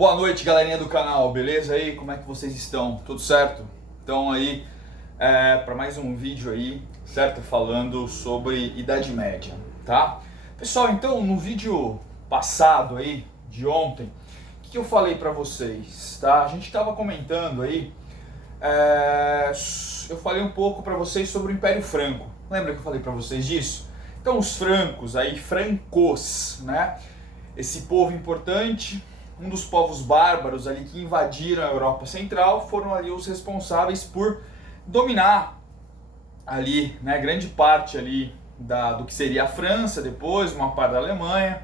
Boa noite, galerinha do canal, beleza aí? Como é que vocês estão? Tudo certo? Então aí, para mais um vídeo aí, certo? Falando sobre Idade Média, tá? Pessoal, então no vídeo passado aí, de ontem, o que eu falei para vocês, tá? A gente estava comentando aí, eu falei um pouco para vocês sobre o Império Franco. Lembra que eu falei para vocês disso? Então os francos aí, francos, né? Esse povo importante, um dos povos bárbaros ali que invadiram a Europa Central, foram ali os responsáveis por dominar ali, né, grande parte ali do que seria a França, depois uma parte da Alemanha,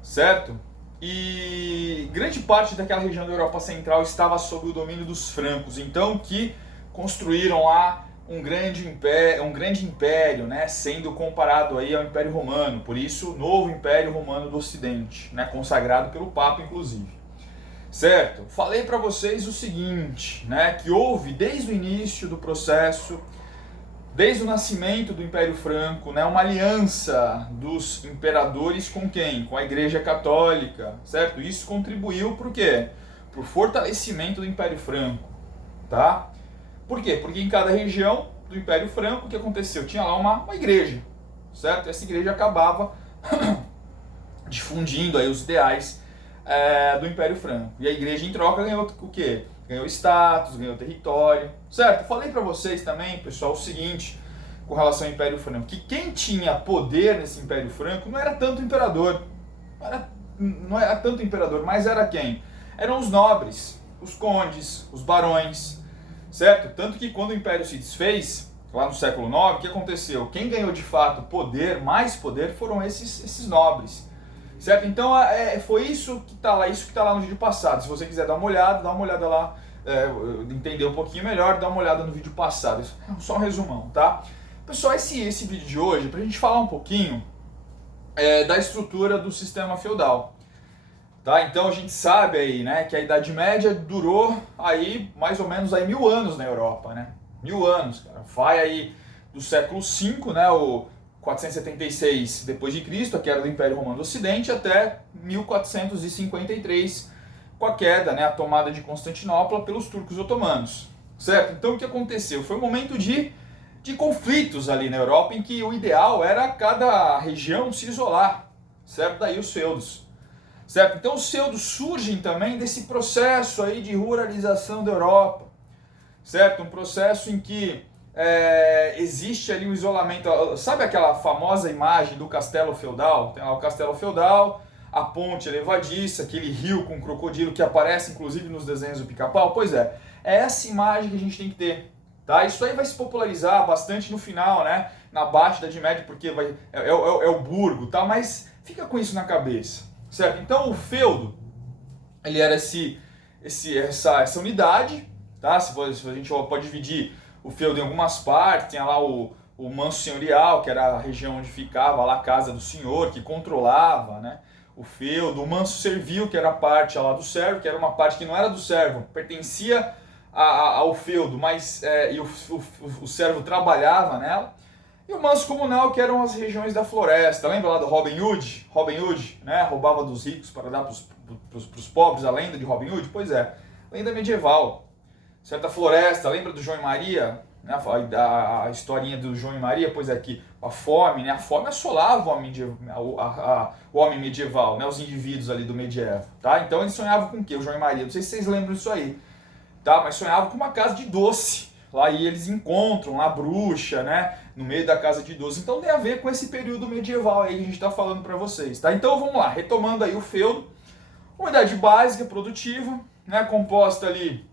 certo? E grande parte daquela região da Europa Central estava sob o domínio dos francos, então que construíram lá um grande império, né, sendo comparado aí ao Império Romano, por isso o novo Império Romano do Ocidente, né, consagrado pelo Papa inclusive. Certo? Falei para vocês o seguinte, né, que houve desde o início do processo, desde o nascimento do Império Franco, né, uma aliança dos imperadores com quem? Com a Igreja Católica, certo? Isso contribuiu para o quê? Para o fortalecimento do Império Franco, tá? Por quê? Porque em cada região do Império Franco, o que aconteceu? Tinha lá uma igreja, certo? Essa igreja acabava difundindo aí os ideais do Império Franco. E a igreja em troca ganhou o quê? Ganhou status, ganhou território, certo? Falei para vocês também, pessoal, o seguinte, com relação ao Império Franco, que quem tinha poder nesse Império Franco não era tanto o imperador, não era tanto o imperador, mas era quem? Eram os nobres, os condes, os barões, certo? Tanto que quando o Império se desfez, lá no século IX, o que aconteceu? Quem ganhou de fato poder, mais poder, foram esses nobres, certo? Então foi isso que está lá no vídeo passado. Se você quiser dar uma olhada lá, entender um pouquinho melhor, dá uma olhada no vídeo passado. Isso é só um resumão, tá? Pessoal, esse vídeo de hoje é para a gente falar um pouquinho da estrutura do sistema feudal. Tá, então a gente sabe aí, né, que a Idade Média durou aí mais ou menos aí 1000 anos na Europa, né? 1000 anos, cara. Vai aí do século V, né, o 476 depois de Cristo, a queda do Império Romano do Ocidente, até 1453 com a queda, né, a tomada de Constantinopla pelos turcos otomanos, certo? Então o que aconteceu? Foi um momento de conflitos ali na Europa em que o ideal era cada região se isolar, certo? Daí os feudos. Certo? Então os feudos surgem também desse processo aí de ruralização da Europa, certo? Um processo em que existe ali um isolamento. Sabe aquela famosa imagem do castelo feudal? Tem lá o castelo feudal, a ponte elevadiça, aquele rio com crocodilo que aparece inclusive nos desenhos do Pica-Pau. Pois é essa imagem que a gente tem que ter. Tá? Isso aí vai se popularizar bastante no final, né? Na Baixa Idade Média, porque é o burgo, tá? Mas fica com isso na cabeça. Certo? Então o feudo, ele era essa unidade, tá? Se a gente pode dividir o feudo em algumas partes, tem lá o manso senhorial, que era a região onde ficava lá a casa do senhor, que controlava, né, o feudo, o manso servil, que era a parte lá do servo, que era uma parte que não era do servo, pertencia ao feudo, mas o servo trabalhava nela. E o manso comunal, que eram as regiões da floresta. Lembra lá do Robin Hood? Robin Hood, né? Roubava dos ricos para dar para os pobres, a lenda de Robin Hood? Pois é, lenda medieval. Certa floresta, lembra do João e Maria? Né? A historinha do João e Maria? Pois é, que a fome, né? A fome assolava o homem medieval, né? Os indivíduos ali do medievo. Tá? Então eles sonhavam com o quê? O João e Maria, não sei se vocês lembram disso aí. Tá? Mas sonhavam com uma casa de doce. Lá e eles encontram a bruxa, né, no meio da casa de doce. Então tem a ver com esse período medieval aí que a gente está falando para vocês, tá? Então vamos lá, retomando aí o feudo, uma idade básica, produtiva, né, composta ali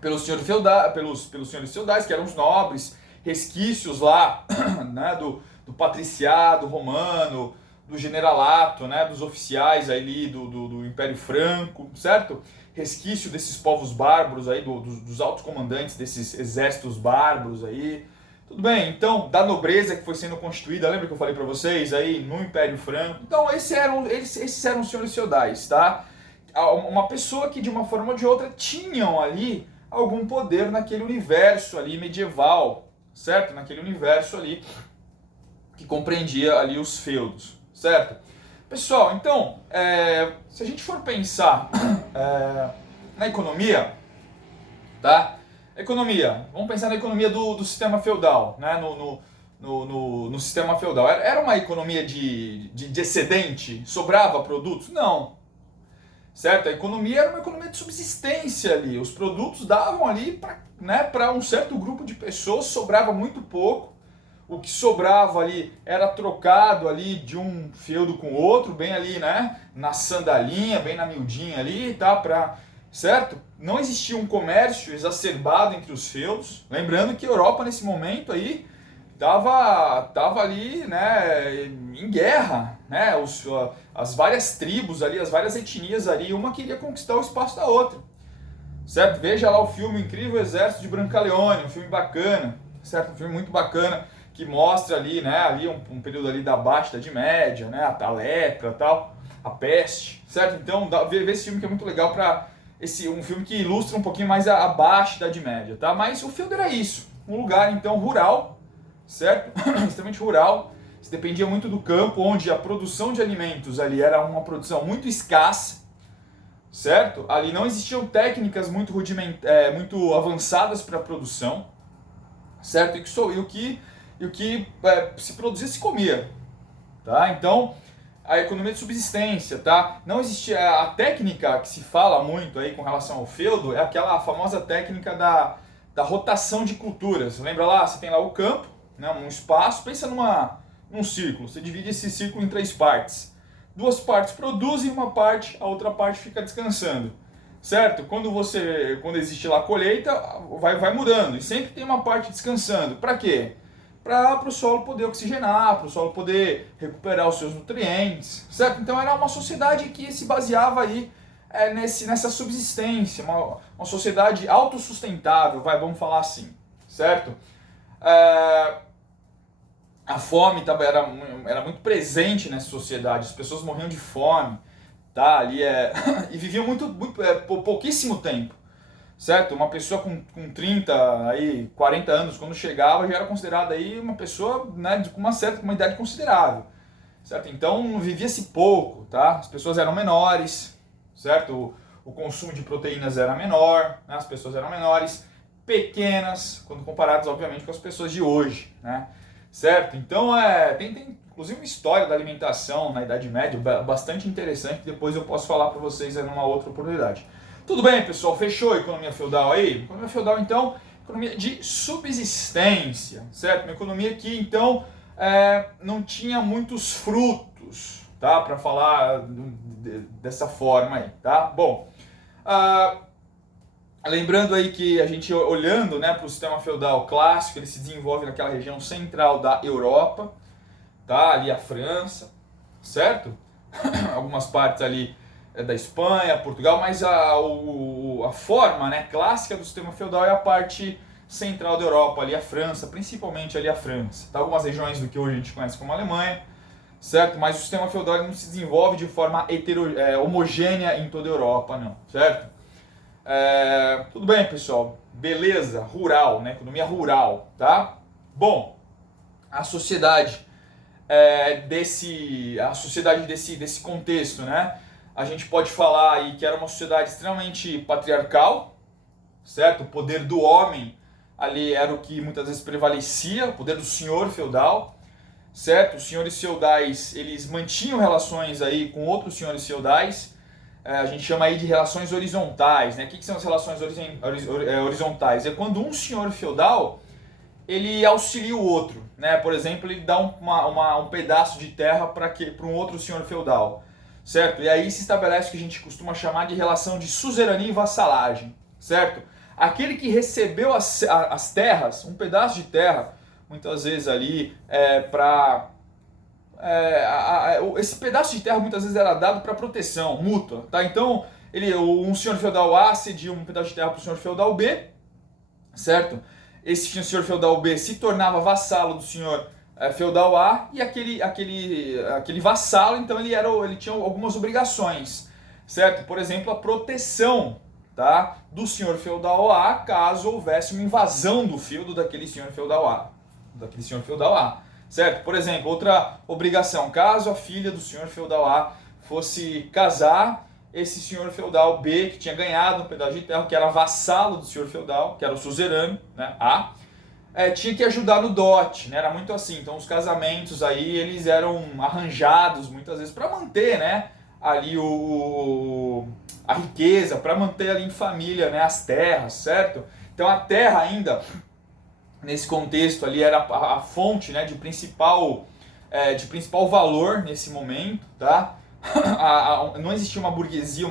pelos senhores feudais, que eram os nobres, resquícios lá, né, do patriciado romano, do generalato, né, dos oficiais ali do Império Franco, certo? Resquício desses povos bárbaros aí, dos altos comandantes desses exércitos bárbaros aí. Tudo bem, então, da nobreza que foi sendo constituída, lembra que eu falei para vocês aí, no Império Franco? Então, esses eram os senhores feudais, tá? Uma pessoa que de uma forma ou de outra tinham ali algum poder naquele universo ali medieval, certo? Naquele universo ali que compreendia ali os feudos, certo? Pessoal, então, se a gente for pensar na economia, tá? Economia, vamos pensar na economia do sistema feudal, né? No sistema feudal. Era uma economia de excedente? Sobrava produtos? Não. Certo? A economia era uma economia de subsistência ali. Os produtos davam ali para um certo grupo de pessoas, sobrava muito pouco. O que sobrava ali era trocado ali de um feudo com o outro, bem ali, né? Na sandalinha, bem na miudinha ali, tá? Certo? Não existia um comércio exacerbado entre os feudos. Lembrando que a Europa, nesse momento aí, tava ali, né, em guerra, né? As várias tribos ali, as várias etnias ali, uma queria conquistar o espaço da outra. Certo? Veja lá o filme Incrível Exército de Brancaleone, um filme bacana, certo? Um filme muito bacana, que mostra ali, né, ali um período ali da Baixa Idade Média, né, a lepra, tal, a peste, certo? Então, vê esse filme que é muito legal um filme que ilustra um pouquinho mais a Baixa Idade Média, tá? Mas o filme era isso, um lugar então rural, certo? Extremamente rural, se dependia muito do campo, onde a produção de alimentos ali era uma produção muito escassa, certo? Ali não existiam técnicas muito avançadas para a produção, certo? E o que se produzia se comia, tá? Então, a economia de subsistência, tá? Não existia a técnica que se fala muito aí com relação ao feudo, é aquela famosa técnica da rotação de culturas. Lembra lá? Você tem lá o campo, né, um espaço, pensa num círculo, você divide esse círculo em 3 partes. 2 partes produzem, a outra parte fica descansando. Certo? Quando existe lá a colheita, vai mudando. E sempre tem uma parte descansando. Para quê? Para o solo poder oxigenar, para o solo poder recuperar os seus nutrientes. Certo? Então era uma sociedade que se baseava aí nessa subsistência. Uma sociedade autossustentável, vamos falar assim. Certo? A fome era muito presente nessa sociedade. As pessoas morriam de fome. Tá, ali e viviam pouquíssimo tempo, certo? Uma pessoa com 30, aí, 40 anos, quando chegava, já era considerada aí uma pessoa, né, com uma idade considerável, certo? Então vivia-se pouco, tá? As pessoas eram menores, certo? O consumo de proteínas era menor, né? As pessoas eram menores, pequenas, quando comparadas, obviamente, com as pessoas de hoje, né? Certo? Então tem inclusive uma história da alimentação na Idade Média bastante interessante, que depois eu posso falar para vocês em uma outra oportunidade. Tudo bem, pessoal? Fechou a economia feudal aí? Economia feudal, então, economia de subsistência, certo? Uma economia que, então, não tinha muitos frutos, tá? Para falar dessa forma aí, tá? Bom, lembrando aí que a gente olhando, né, para o sistema feudal clássico, ele se desenvolve naquela região central da Europa, tá? Ali a França, certo? Algumas partes ali da Espanha, Portugal, mas a forma, né, clássica do sistema feudal é a parte central da Europa, ali a França, principalmente ali a França. Tá? Algumas regiões do que hoje a gente conhece como Alemanha, certo? Mas o sistema feudal não se desenvolve de forma homogênea em toda a Europa, não, certo? Tudo bem, pessoal? Beleza? Rural, né? Economia rural, tá? Bom, a sociedade desse contexto, né? A gente pode falar aí que era uma sociedade extremamente patriarcal, certo? O poder do homem ali era o que muitas vezes prevalecia, o poder do senhor feudal, certo? Os senhores feudais, eles mantinham relações aí com outros senhores feudais, a gente chama aí de relações horizontais, né? O que são as relações horizontais? É quando um senhor feudal, ele auxilia o outro, né? Por exemplo, ele dá um pedaço de terra para um outro senhor feudal, certo? E aí se estabelece o que a gente costuma chamar de relação de suzerania e vassalagem, certo? Aquele que recebeu as terras, um pedaço de terra, muitas vezes ali esse pedaço de terra muitas vezes era dado para proteção mútua, tá? Então um senhor feudal A cedia um pedaço de terra para o senhor feudal B, certo? Esse senhor feudal B se tornava vassalo do senhor feudal A e aquele vassalo, então ele tinha algumas obrigações, certo? Por exemplo, a proteção, tá, do senhor feudal A caso houvesse uma invasão do feudo daquele senhor feudal A, certo? Por exemplo, outra obrigação, caso a filha do senhor feudal A fosse casar, esse senhor feudal B, que tinha ganhado um pedaço de terra, que era vassalo do senhor feudal, que era o suzerano, né, A, tinha que ajudar no dote, né? Era muito assim. Então os casamentos aí, eles eram arranjados muitas vezes para manter, né, ali a riqueza, para manter ali em família, né, as terras, certo? Então a terra ainda, nesse contexto ali, era a fonte, né, de principal valor nesse momento, tá? Não existia uma burguesia,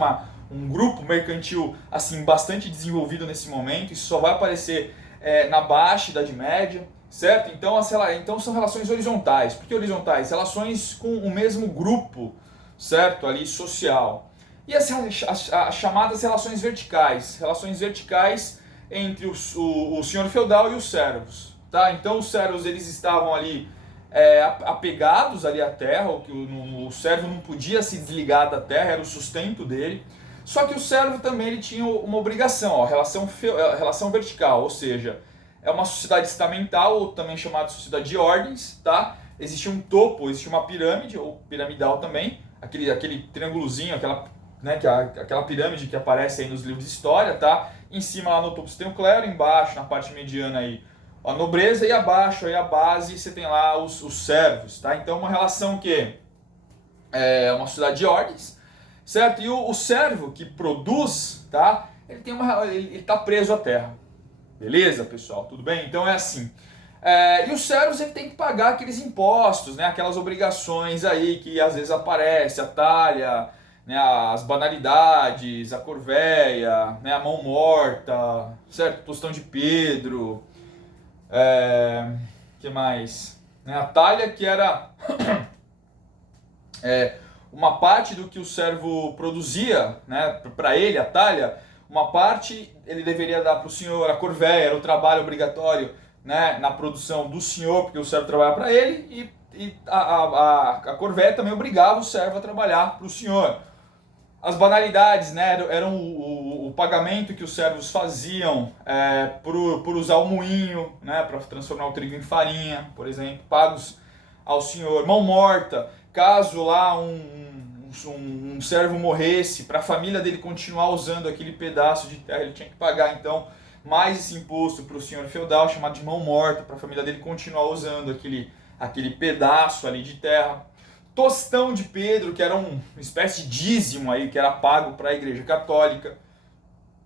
um grupo mercantil assim bastante desenvolvido nesse momento. Isso só vai aparecer na Baixa Idade Média, certo? Então são relações horizontais. Por que horizontais? Relações com o mesmo grupo, certo? Ali social. E as chamadas relações verticais. Relações verticais entre o senhor feudal e os servos, tá? Então os servos, eles estavam ali apegados ali à terra. O servo não podia se desligar da terra, era o sustento dele. Só que o servo também ele tinha uma obrigação, ó, relação vertical, ou seja, é uma sociedade estamental, ou também chamada de sociedade de ordens, tá? Existia um topo, existia uma pirâmide, ou piramidal também, aquele triângulozinho, aquela pirâmide que aparece aí nos livros de história, tá? Em cima lá no topo você tem o clero, embaixo, na parte mediana aí, a nobreza, e abaixo aí a base você tem lá os servos, tá? Então uma relação que é uma sociedade de ordens, certo? E o servo que produz, tá? Ele está preso à terra. Beleza, pessoal? Tudo bem? Então é assim. E os servos ele tem que pagar aqueles impostos, né? Aquelas obrigações aí que às vezes aparece, a talha, né? As banalidades, a corvéia, né? A mão morta, certo? Tostão de Pedro, que mais? A talha, que era uma parte do que o servo produzia, né, para ele, a talha, uma parte ele deveria dar para o senhor, a corvéia era o trabalho obrigatório, né, na produção do senhor, porque o servo trabalha para ele, e a corvéia também obrigava o servo a trabalhar para o senhor. As banalidades, né, eram o pagamento que os servos faziam por usar o moinho, né, para transformar o trigo em farinha, por exemplo, pagos ao senhor. Mão morta, caso lá um servo morresse, para a família dele continuar usando aquele pedaço de terra, ele tinha que pagar então mais esse imposto para o senhor feudal, chamado de mão morta, para a família dele continuar usando aquele pedaço ali de terra. Tostão de Pedro, que era uma espécie de dízimo aí, que era pago para a Igreja Católica,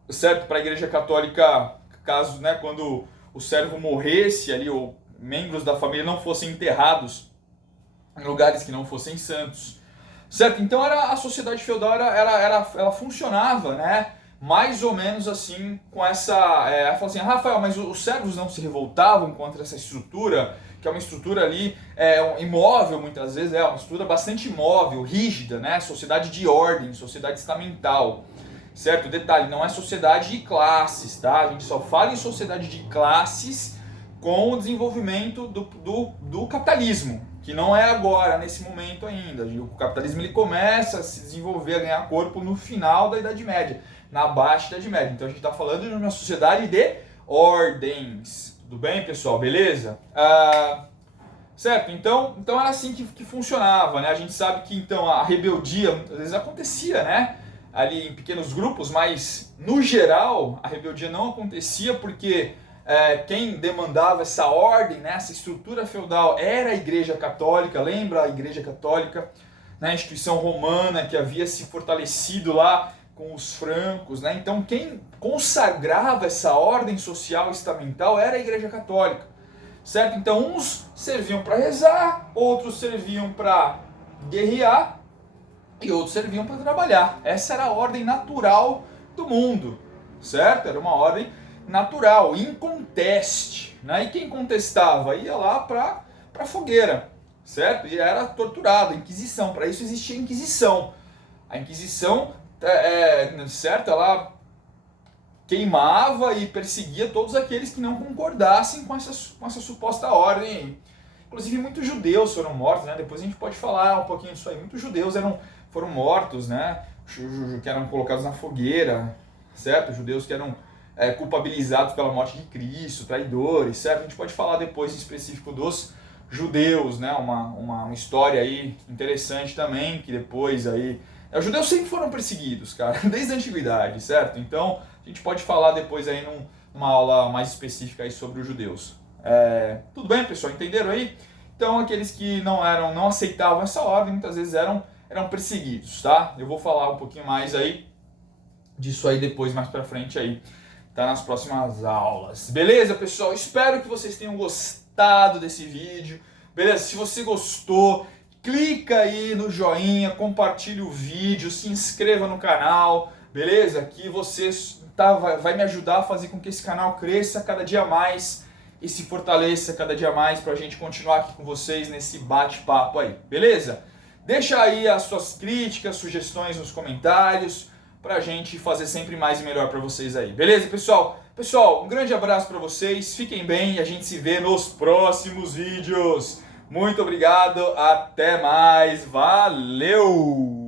certo? Para a Igreja Católica, caso, né, quando o servo morresse ali, ou membros da família não fossem enterrados em lugares que não fossem santos, certo? Então a sociedade feudal ela funcionava, né, mais ou menos assim, com essa... ela falou assim, Rafael, mas os servos não se revoltavam contra essa estrutura, que é uma estrutura ali imóvel muitas vezes, uma estrutura bastante imóvel, rígida, né? Sociedade de ordem, sociedade estamental, certo? Detalhe, não é sociedade de classes, tá? A gente só fala em sociedade de classes com o desenvolvimento do capitalismo, que não é agora, nesse momento ainda. O capitalismo ele começa a se desenvolver, a ganhar corpo no final da Idade Média, na Baixa Idade Média. Então a gente está falando de uma sociedade de ordens. Tudo bem, pessoal? Beleza? Certo? Então era assim que funcionava, né? A gente sabe que então a rebeldia muitas vezes acontecia, né, ali em pequenos grupos, mas no geral a rebeldia não acontecia porque quem demandava essa ordem, né, essa estrutura feudal era a Igreja Católica. Lembra a Igreja Católica, né, a instituição romana que havia se fortalecido lá com os francos, né? Então quem consagrava essa ordem social estamental era a Igreja Católica, certo? Então uns serviam para rezar, outros serviam para guerrear e outros serviam para trabalhar. Essa era a ordem natural do mundo, certo? Era uma ordem natural, inconteste, né? E quem contestava ia lá para a fogueira, certo? E era torturado, a Inquisição. Para isso existia a Inquisição. A Inquisição, certo? Ela queimava e perseguia todos aqueles que não concordassem com essa suposta ordem. Inclusive muitos judeus foram mortos, né? Depois a gente pode falar um pouquinho disso aí. Muitos judeus foram mortos, né? Que eram colocados na fogueira, certo? Judeus que eram culpabilizados pela morte de Cristo, traidores, certo? A gente pode falar depois em específico dos judeus, né? Uma história aí interessante também, que depois aí... Os judeus sempre foram perseguidos, cara, desde a antiguidade, certo? Então, a gente pode falar depois aí numa aula mais específica aí sobre os judeus. Tudo bem, pessoal? Entenderam aí? Então, aqueles que não aceitavam essa ordem, muitas vezes eram perseguidos, tá? Eu vou falar um pouquinho mais aí disso aí depois, mais pra frente aí, tá? Nas próximas aulas. Beleza, pessoal? Espero que vocês tenham gostado desse vídeo. Beleza? Se você gostou, clica aí no joinha, compartilhe o vídeo, se inscreva no canal, beleza? Que você vai me ajudar a fazer com que esse canal cresça cada dia mais e se fortaleça cada dia mais pra gente continuar aqui com vocês nesse bate-papo aí, beleza? Deixa aí as suas críticas, sugestões nos comentários pra gente fazer sempre mais e melhor pra vocês aí, beleza, pessoal? Pessoal, um grande abraço pra vocês, fiquem bem e a gente se vê nos próximos vídeos. Muito obrigado, até mais, valeu!